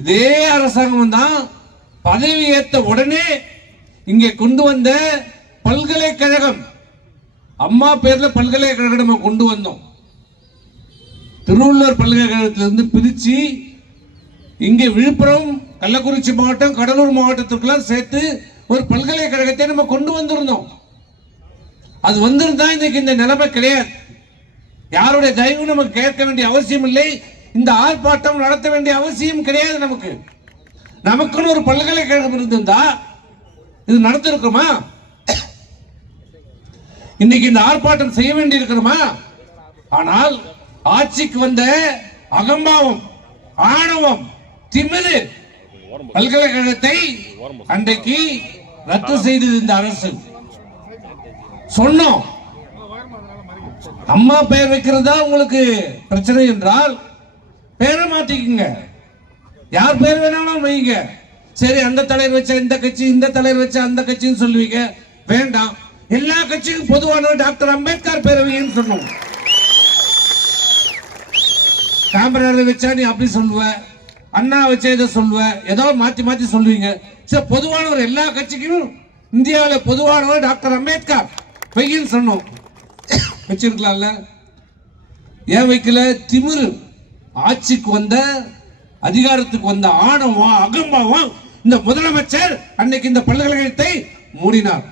இதே அரசாங்கம் தான் பதவி ஏத்த உடனே இங்கே கொண்டு வந்த பல்கலைக்கழகம். அம்மா பேர்ல பல்கலைக்கழகம் நம்ம கொண்டு வந்தோம். திருவள்ளூர் பல்கலைக்கழகத்திலிருந்து பிரிச்சு இங்கே விழுப்புரம் கள்ளக்குறிச்சி மாவட்டம் கடலூர் மாவட்டத்திற்கெல்லாம் சேர்த்து ஒரு பல்கலைக்கழகத்தை நம்ம கொண்டு வந்திருந்தோம். அது வந்திருந்தா இன்னைக்கு இந்த நிலைமை கிடையாது. யாருடைய தயவு நமக்கு கேட்க வேண்டிய அவசியம் இல்லை. இந்த ஆர்ப்பாட்டம் நடத்த வேண்டிய அவசியம் கிடையாது நமக்கு. நமக்குன்னு ஒரு பல்கலைக்கழகம் இருந்திருந்தா இது நடத்திருக்குமா இன்னைக்கு இந்த ஆர்ப்பாட்டம் செய்ய வேண்டி இருக்கிறோமா? ஆனால் ஆட்சிக்கு வந்த அகம்பாவம் ஆணவம் திமிரு பல்கலைக்கழகத்தை அன்றைக்கு ரத்து செய்தது இந்த அரசு. சொன்னோம். அம்மா பெயர் வைக்கிறதா உங்களுக்கு பிரச்சனை என்றால் பேரை மாத்திக்குங்க. யார் பேர் வேணாலும் வைங்க. சரி அந்த தலைவர் வச்ச இந்த கட்சி இந்த தலைவர் வச்ச அந்த கட்சின்னு சொல்லுவீங்க. வேண்டாம். எல்லா கட்சிக்கும் பொதுவான டாக்டர் அம்பேத்கர் பேரவைன்னு சொன்னோம் காமராஜர் வச்சா நீ அப்படி சொல்லுவ. அண்ணா வச்சா இதை சொல்லுவ. ஏதோ மாத்தி மாத்தி சொல்லுவீங்க. சரி பொதுவானவர் எல்லா கட்சிக்கும் இந்தியாவில் பொதுவானவர் டாக்டர் அம்பேத்கர் வையின்னு சொன்னோம். வச்சிருக்கலாம்ல. ஏன் வைக்கல? திமிரு. ஆட்சிக்கு வந்த அதிகாரத்துக்கு வந்த ஆணவம் அகம்பாவம் இந்த முதலமைச்சர் அன்னைக்கு இந்த பல்கலைக்கழகத்தை மூடினார்.